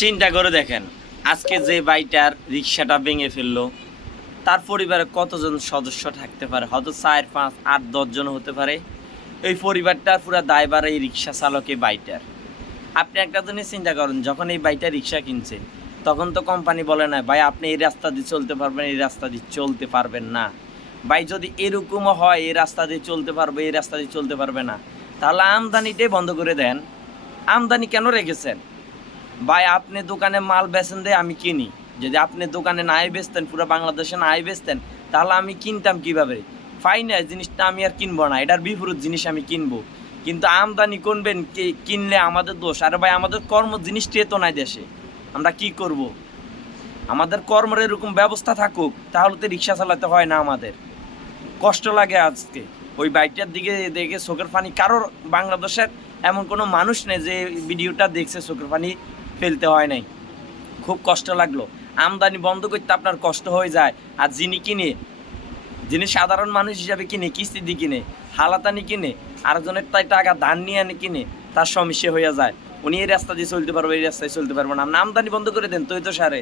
চিন্তা করে দেখেন, আজকে যে বাইটার রিক্সাটা ভেঙে ফেললো, তার পরিবারে কতজন সদস্য থাকতে পারে? হয়তো 4, 5, 8, 10 জন হতে পারে। এই পরিবারটার পুরো দায়ভার এই রিক্সা চালকে বাইটার। আপনি একটা জিনিস চিন্তা করেন, যখন এই বাইটা রিক্সা কিনছে তখন তো কোম্পানি বলে না ভাই আপনি এই রাস্তা দিয়ে চলতে পারবেন, এই রাস্তা দিয়ে চলতে পারবেন না। ভাই যদি এরকমও হয় এই রাস্তা দিয়ে চলতে পারবে, এই রাস্তা দিয়ে চলতে পারবে না, তাহলে আমদানিটাই বন্ধ করে দেন। আমদানি কেন রেখেছেন? ভাই আপনি দোকানে মাল বেচেন দিয়ে আমি কিনি। যদি আপনি দোকানে নাই বেচতেন, পুরো বাংলাদেশে নাই বেচতেন, তাহলে আমি কিনতাম কীভাবে? ফাইনাল জিনিসটা আমি আর কিনবো না, এটার বিপরীত জিনিস আমি কিনবো। কিন্তু আমদানি করবেন কিনলে আমাদের দোষ। আরে ভাই আমাদের কর্ম জিনিসটাই তো নাই দেশে, আমরা কি করব? আমাদের কর্মের এরকম ব্যবস্থা থাকুক, তাহলে তো রিক্সা চালাতে হয় না আমাদের। কষ্ট লাগে আজকে ওই বাইকটার দিকে দেখে চোখের পানি কারোর বাংলাদেশের এমন কোনো মানুষ নেই যে ভিডিওটা দেখছে চোখের পানি ফেলতে হয় নাই। খুব কষ্ট লাগলো। আমদানি বন্ধ করতে আপনার কষ্ট হয়ে যায়, আর যিনি কিনে, যিনি সাধারণ মানুষ হিসাবে কিনে, কিস্তি দিয়ে কিনে, হালাতানি কিনে, আরেকজনের তাই টাকা ধান নিয়ে আনে কিনে, তার সমস্যা হয়ে যায়। উনি এই রাস্তা দিয়ে চলতে পারবো, এই রাস্তায় চলতে পারবো না। আমদানি বন্ধ করে দেন, তুই তো সারে।